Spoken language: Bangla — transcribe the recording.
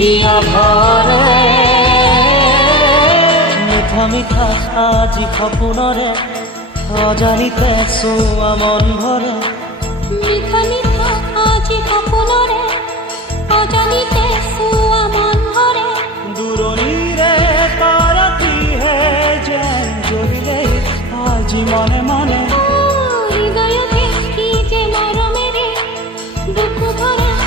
হিয়া ভৰে মিঠা মিঠা আজি সপোনৰে অজানিতে চোৱা মন ভৰে মিঠা মিঠা